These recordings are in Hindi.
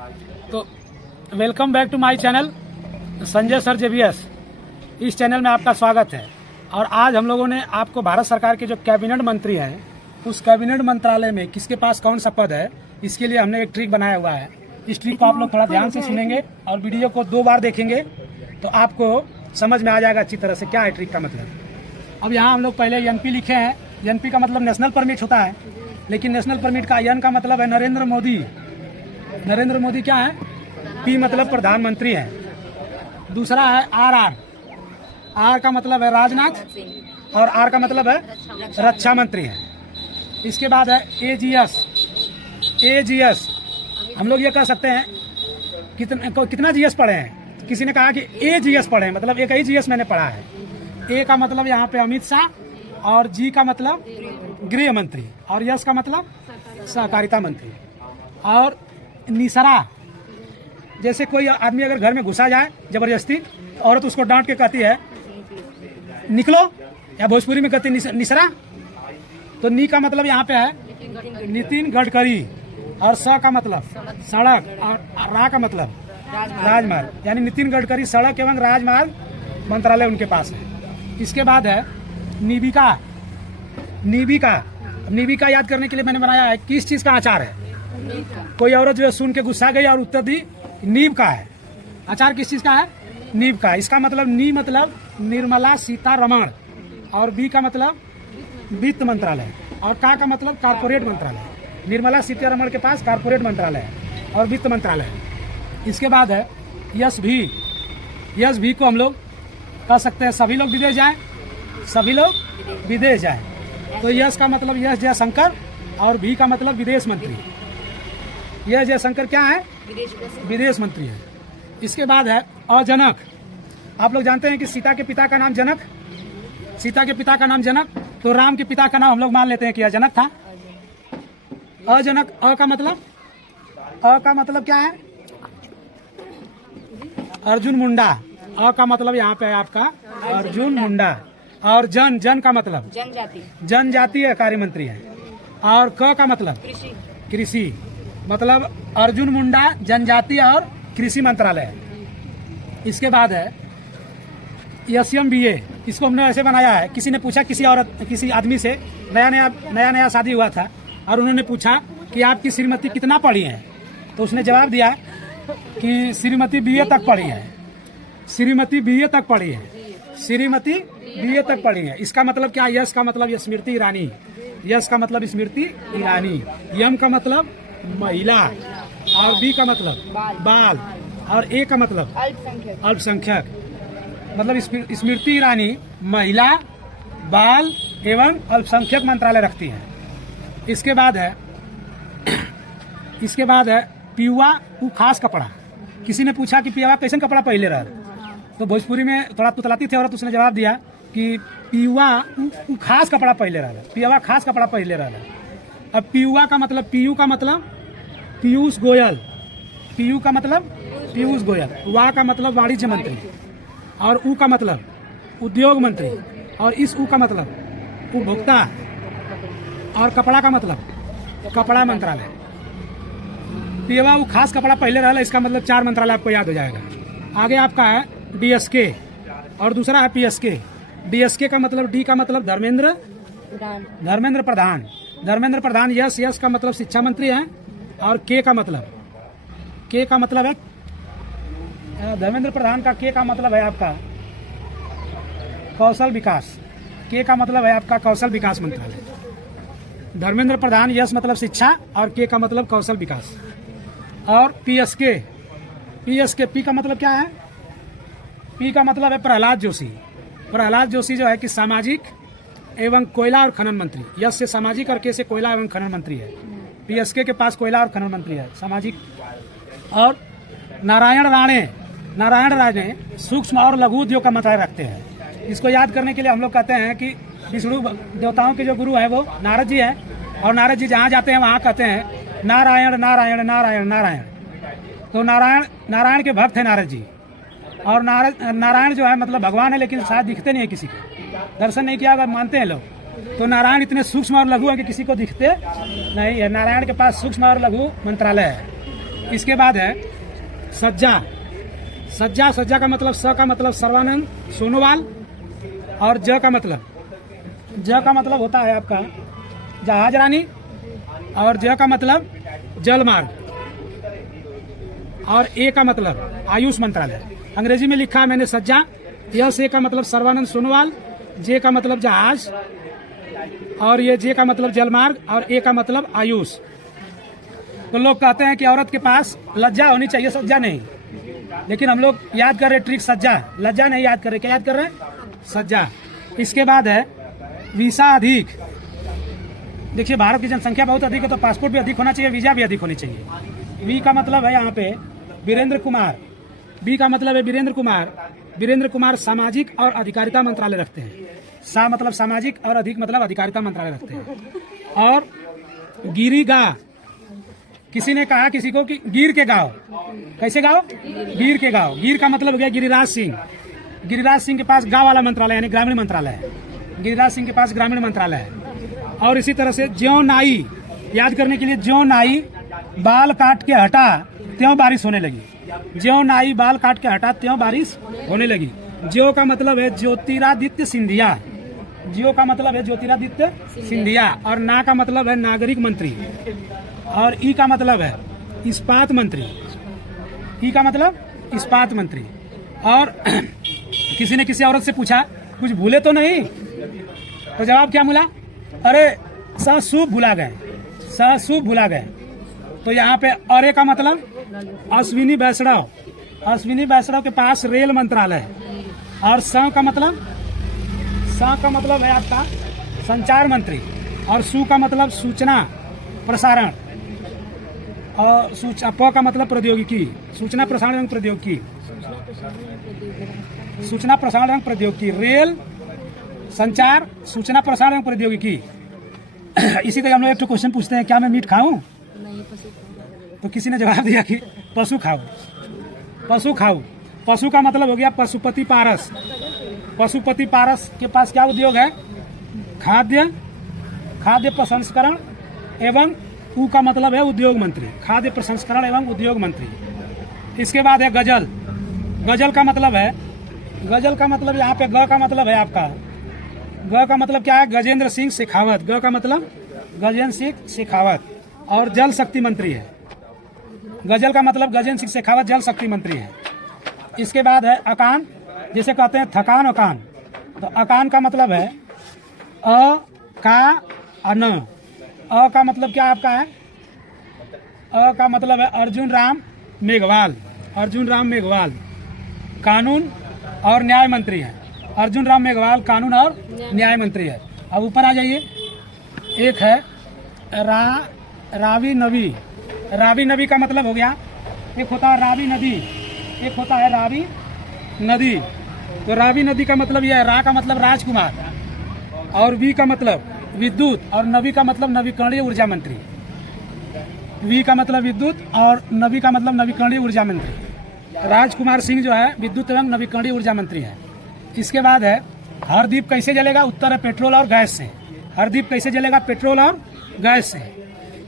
तो welcome back to my channel Sanjay sir JBS. इस चैनल में आपका स्वागत है। और आज हम लोगों ने आपको भारत सरकार के जो कैबिनेट मंत्री हैं उस कैबिनेट मंत्रालय में किसके पास कौन सा पद है, इसके लिए हमने एक ट्रिक बनाया हुआ है। इस ट्रिक को आप लोग थोड़ा ध्यान से सुनेंगे और वीडियो को 2 बार देखेंगे तो आपको समझ में आ जाएगा अच्छी तरह से क्या है ट्रिक का मतलब। अब यहाँ हम लोग पहले एनपी लिखे हैं। एनपी का मतलब नेशनल परमिट होता है, लेकिन नेशनल परमिट का एन का मतलब है नरेंद्र मोदी। नरेंद्र मोदी क्या है? पी मतलब प्रधानमंत्री है। दूसरा है आर आर का मतलब है राजनाथ और आर का मतलब है रक्षा मंत्री है। इसके बाद है एजीएस। हम लोग ये कह सकते हैं कितना जीएस पढ़े हैं। किसी ने कहा कि एजीएस पढ़े हैं, मतलब एक ही जीएस मैंने पढ़ा है। ए का मतलब यहाँ पे अमित शाह और जी का मतलब गृह मंत्री और यस का मतलब सहकारिता मंत्री। और निसरा, जैसे कोई आदमी अगर घर में घुसा जाए जबरदस्ती, औरत उसको डांट के कहती है निकलो, या भोजपुरी में कहती है निसरा। तो नी का मतलब यहाँ पे है नितिन गडकरी और स का मतलब सड़क और रा का मतलब राजमार्ग, यानी नितिन गडकरी सड़क एवं राजमार्ग मंत्रालय उनके पास है। इसके बाद है निविका याद करने के लिए मैंने बनाया है किस चीज का आचार है। कोई औरत जो सुन के गुस्सा गई और उत्तर दी नींव का है। आचार किस चीज का है? नींव का। इसका मतलब नी मतलब निर्मला सीतारमण और बी का मतलब वित्त मंत्रालय और का मतलब कारपोरेट मंत्रालय। निर्मला सीतारमण के पास कारपोरेट मंत्रालय है और वित्त मंत्रालय है। इसके बाद है यस भी को हम लोग कह सकते हैं सभी लोग विदेश जाएं, सभी लोग विदेश जाएं। तो यस का मतलब यस जयशंकर और भी का मतलब विदेश मंत्री। यस जयशंकर क्या है? विदेश मंत्री है। इसके बाद है अजनक। आप लोग जानते हैं कि सीता के पिता का नाम जनक, सीता के पिता का नाम जनक, तो राम के पिता का नाम हम लोग मान लेते हैं कि अजनक था। अजनक अ का मतलब क्या है? अर्जुन मुंडा। अ का मतलब यहाँ पे है आपका अर्जुन मुंडा। और जन का मतलब जनजातीय कार्य मंत्री है। और क का मतलब कृषि, मतलब अर्जुन मुंडा जनजातीय और कृषि मंत्रालय है। इसके बाद है SMBA। इसको हमने ऐसे बनाया है, किसी ने पूछा किसी आदमी से, नया शादी हुआ था और उन्होंने पूछा कि आपकी श्रीमती कितना पढ़ी है, तो उसने जवाब दिया कि श्रीमती BA तक पढ़ी है। श्रीमती BA तक पढ़ी है। इसका मतलब क्या? यस का मतलब स्मृति ईरानी। यस का मतलब स्मृति ईरानी। यम का मतलब महिला और बी का मतलब बाल और ए का मतलब अल्पसंख्यक। मतलब स्मृति ईरानी महिला, बाल एवं अल्पसंख्यक मंत्रालय रखती है। इसके बाद है पियुआ उ खास कपड़ा। किसी ने पूछा कि पियुआ कैसन कपड़ा पहले रहा, तो भोजपुरी में थोड़ा तुतलाती थी औरत, उसने जवाब दिया कि पियुआ उ खास कपड़ा पहले रहा। पियुआ खास कपड़ा पहले रहा। अब पियुआ का मतलब पीयू का मतलब पीयूष गोयल। पीयू का मतलब पीयूष गोयल। वा का मतलब वाणिज्य मंत्री और उ का मतलब उद्योग मंत्री और इस उ का मतलब उपभोक्ता और कपड़ा का मतलब कपड़ा मंत्रालय। पियुआ उ खास कपड़ा पहले रहा, इसका मतलब 4 मंत्रालय आपको याद हो जाएगा। आगे आपका है DSK और दूसरा है PSK। DSK का मतलब डी का मतलब धर्मेंद्र प्रधान। धर्मेंद्र प्रधान। यस का मतलब शिक्षा मंत्री है और के का मतलब है धर्मेंद्र प्रधान का के का मतलब है आपका कौशल विकास। के का मतलब है आपका कौशल विकास मंत्रालय। धर्मेंद्र प्रधान यस मतलब शिक्षा और के का मतलब कौशल विकास। और PSK पी का मतलब क्या है? पी का मतलब है प्रहलाद जोशी जो है कि सामाजिक एवं कोयला और खनन मंत्री। यस से सामाजिक और के से कोयला एवं खनन मंत्री है। PSK के पास कोयला और खनन मंत्री है सामाजिक। और नारायण राणे सूक्ष्म और लघु उद्योग का मंत्रालय रखते हैं। इसको याद करने के लिए हम लोग कहते हैं कि विष्णु देवताओं के जो गुरु है वो नारद जी है, और नारद जी जहाँ जाते हैं वहाँ कहते हैं नारायण नारायण नारायण नारायण। तो नारायण के भक्त है नारद जी। और नारायण जो है मतलब भगवान है, लेकिन शायद दिखते नहीं है, किसी को दर्शन नहीं किया अगर मानते हैं लोग। तो नारायण इतने सूक्ष्म और लघु है कि किसी को दिखते नहीं है। नारायण के पास सूक्ष्म और लघु मंत्रालय है। इसके बाद है सज्जा। सज्जा, सज्जा का मतलब स का मतलब सर्वानंद सोनोवाल, और ज का मतलब होता है आपका जहाज रानी, और ज का मतलब जलमार्ग, और ए का मतलब आयुष मंत्रालय। अंग्रेजी में लिखा है मैंने सज्जा। यह से का मतलब सर्वानंद सोनोवाल, जे का मतलब जहाज, और ये जे का मतलब जलमार्ग, और ए का मतलब आयुष। तो लोग कहते हैं कि औरत के पास लज्जा होनी चाहिए, सज्जा नहीं। लेकिन हम लोग याद कर रहे ट्रिक सज्जा, लज्जा नहीं याद कर रहे। क्या याद कर रहे हैं? सज्जा। इसके बाद है वीसा अधिक। देखिए भारत की जनसंख्या बहुत अधिक है, तो पासपोर्ट भी अधिक होना चाहिए, वीजा भी अधिक होनी चाहिए। वी का मतलब है यहाँ पे वीरेंद्र कुमार। बी का मतलब है वीरेंद्र कुमार। वीरेंद्र कुमार सामाजिक और अधिकारिता मंत्रालय रखते हैं। सा मतलब सामाजिक और अधिक मतलब अधिकारिता मंत्रालय रखते हैं। और गिरिगा, किसी ने कहा किसी को कि गिर के गाँव। कैसे गाँव? गिर के गाँव। गिर का मतलब हो गया गिरिराज सिंह। गिरिराज सिंह के पास गाँव वाला मंत्रालय यानी ग्रामीण मंत्रालय है। गिरिराज सिंह के पास ग्रामीण मंत्रालय है। और इसी तरह से ज्यों नाई, याद करने के लिए ज्यों नाई बाल काट के हटा त्यों बारिश होने लगी। ज्यों नाई बाल काट के हटा त्यों बारिश होने लगी। ज्यो का मतलब है ज्योतिरादित्य सिंधिया। जियो का मतलब है ज्योतिरादित्य सिंधिया। और ना का मतलब है नागरिक मंत्री। और ई का मतलब है इस्पात मंत्री। ई का मतलब इस्पात मंत्री। और किसी ने किसी औरत से पूछा कुछ भूले तो नहीं, तो जवाब क्या मिला? अरे सशुभ भुला गए, सशुभ भुला गए। तो यहाँ पे अरे का मतलब अश्विनी वैष्णव। अश्विनी वैष्णव के पास रेल मंत्रालय है। और स का मतलब है आपका संचार मंत्री। और सु का मतलब सूचना प्रसारण। और प का मतलब प्रौद्योगिकी, सूचना प्रसारण एवं प्रौद्योगिकी। सूचना प्रसारण एवं प्रौद्योगिकी, रेल, संचार, सूचना प्रसारण एवं प्रौद्योगिकी। इसी तरह हम लोग एक क्वेश्चन पूछते हैं, क्या मैं मीट खाऊं? तो किसी ने जवाब दिया कि पशु खाओ। पशु खाओ। पशु का मतलब हो गया पशुपति पारस। पशुपति पारस के पास क्या उद्योग है? खाद्य प्रसंस्करण एवं ऊ का मतलब है उद्योग मंत्री। खाद्य प्रसंस्करण एवं उद्योग मंत्री। इसके बाद है गजल। गजल का मतलब है, गजल का मतलब यहाँ पे ग का मतलब है आपका, ग का मतलब क्या है? गजेंद्र सिंह शेखावत। ग का मतलब गजेंद्र सिंह शेखावत। और जल शक्ति मंत्री है। गजल का मतलब गजेंद्र सिंह शेखावत जल शक्ति मंत्री है। इसके बाद है अकान, जिसे कहते हैं थकान अकान। तो अकान का मतलब है अ का अन। अ का मतलब क्या आपका है? अ का मतलब है अर्जुन राम मेघवाल। अर्जुन राम मेघवाल कानून और न्याय मंत्री है। अर्जुन राम मेघवाल कानून और न्याय मंत्री है। अब ऊपर आ जाइए, एक है रावी नवी। रावी नवी का मतलब हो गया, एक होता है रावी नदी, एक होता है रावी नदी। तो रावी नदी का मतलब यह है, रा का मतलब राजकुमार, और वी का मतलब विद्युत, और नवी का मतलब नवीकरणीय ऊर्जा मंत्री। वी का मतलब विद्युत और नवी का मतलब नवीकरणीय ऊर्जा मंत्री। राजकुमार सिंह जो है विद्युत एवं नवीकरणीय ऊर्जा मंत्री है। इसके बाद है हरदीप कैसे जलेगा? उत्तर है पेट्रोल और गैस से। हरदीप कैसे जलेगा? पेट्रोल और गैस से।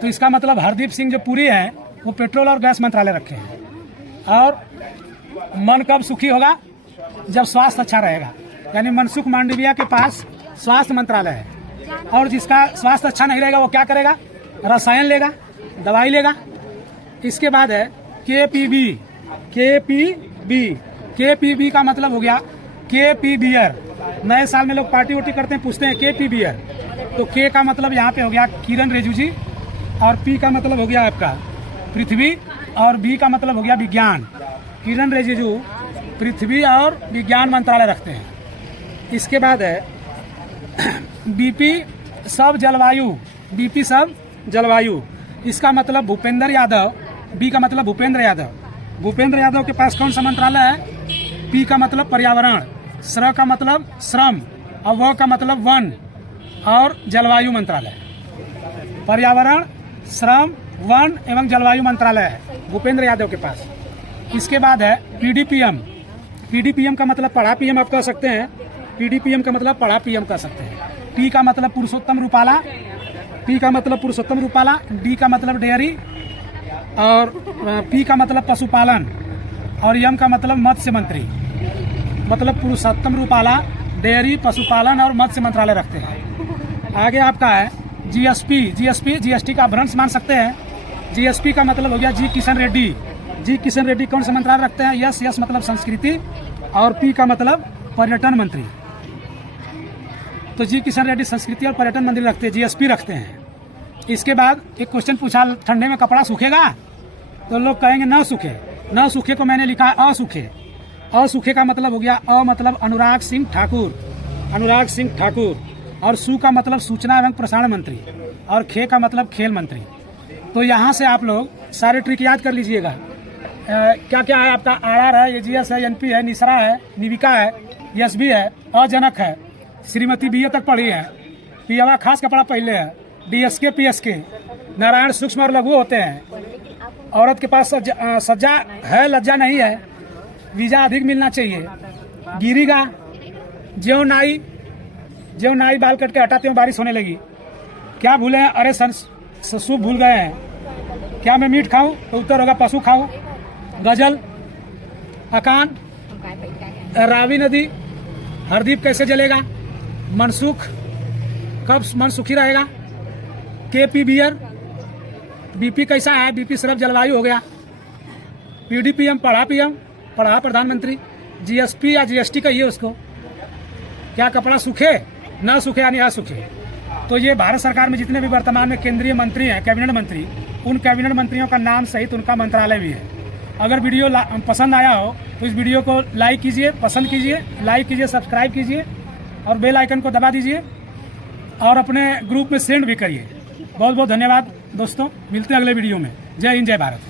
तो इसका मतलब हरदीप सिंह जो पुरी है वो पेट्रोल और गैस मंत्रालय रखे हैं। और मन कब सुखी होगा? जब स्वास्थ्य अच्छा रहेगा। यानी मनसुख मांडविया के पास स्वास्थ्य मंत्रालय है। और जिसका स्वास्थ्य अच्छा नहीं रहेगा वो क्या करेगा? रसायन लेगा, दवाई लेगा। इसके बाद है केपीबी। केपीबी, केपीबी का मतलब हो गया केपी बियर। नए साल में लोग पार्टी वार्टी करते हैं, पूछते हैं केपी बियर। तो के का मतलब यहाँ पे हो गया किरण रिजिजू जी, और पी का मतलब हो गया आपका पृथ्वी, और बी का मतलब हो गया विज्ञान। किरण रिजिजू पृथ्वी और विज्ञान मंत्रालय रखते हैं। इसके बाद है बीपी सब जलवायु। बीपी सब जलवायु, इसका मतलब भूपेंद्र यादव। बी का मतलब भूपेंद्र यादव। भूपेंद्र यादव के पास कौन सा मंत्रालय है? पी का मतलब पर्यावरण, श्र का मतलब श्रम, और व का मतलब वन और जलवायु मंत्रालय। पर्यावरण, श्रम, वन एवं जलवायु मंत्रालय है भूपेंद्र यादव के पास। इसके बाद है पीडीपीएम। पीडीपीएम का मतलब पढ़ा पीएम आप कह सकते हैं। पीडीपीएम का मतलब पढ़ा पीएम कह सकते हैं। पी का मतलब पुरुषोत्तम रूपाला। पी का मतलब पुरुषोत्तम रूपाला। डी का मतलब डेयरी, और पी का मतलब पशुपालन, और यम का मतलब मत्स्य मंत्री, मतलब पुरुषोत्तम रूपाला डेयरी, पशुपालन और मत्स्य मंत्रालय रखते हैं। आगे आपका है जीएसपी। जीएसटी का भ्रंश मान सकते हैं। जीएसपी का मतलब हो गया जी किशन रेड्डी। जी किशन रेड्डी कौन सा मंत्रालय रखते हैं? यस मतलब संस्कृति, और पी का मतलब पर्यटन मंत्री। तो जी किशन रेड्डी संस्कृति और पर्यटन मंत्री रखते हैं, जीएसपी रखते हैं। इसके बाद एक क्वेश्चन पूछा, ठंडे में कपड़ा सूखेगा? तो लोग कहेंगे न सूखे। न सूखे को मैंने लिखा है असूखे। असूखे का मतलब हो गया अ मतलब अनुराग सिंह ठाकुर, और सू का मतलब सूचना एवं प्रसारण मंत्री, और खे का मतलब खेल मंत्री। तो यहाँ से आप लोग सारे ट्रिक याद कर लीजिएगा। क्या क्या है आपका? आर है, एजीएस है, एनपी है, निसरा है, निविका है, एसबी है, अजनक है, श्रीमती बीए तक पढ़ी है, पियावा खास कपड़ा पहले है, डीएसके पीएसके, नारायण सूक्ष्म और लघु होते हैं, औरत के पास सज्जा है लज्जा नहीं है, वीजा अधिक मिलना चाहिए, गिरीगा, ज्यों नाई बाल कट के हटाते हो बारिश होने लगी, क्या भूले हैं? अरे ससु भूल गए हैं, क्या मैं मीट खाऊं? तो उत्तर होगा पशु खाऊं, गजल, अकान, रावी नदी, हरदीप कैसे जलेगा, मनसुख, कब मन सुखी रहेगा, केपी बियर, बीपी कैसा है, बीपी सिर्फ जलवायु हो गया, पीडीपीएम पढ़ा प्रधानमंत्री, जीएसपी या जीएसटी कहिए उसको, क्या कपड़ा सूखे? ना सूखे यानी असूखे। तो ये भारत सरकार में जितने भी वर्तमान में केंद्रीय मंत्री हैं, कैबिनेट मंत्री, उन कैबिनेट मंत्रियों का नाम सहित उनका मंत्रालय भी है। अगर वीडियो पसंद आया हो तो इस वीडियो को लाइक कीजिए, पसंद कीजिए, लाइक कीजिए, सब्सक्राइब कीजिए और बेल आइकन को दबा दीजिए और अपने ग्रुप में सेंड भी करिए। बहुत बहुत धन्यवाद दोस्तों, मिलते हैं अगले वीडियो में। जय हिंद, जय भारत।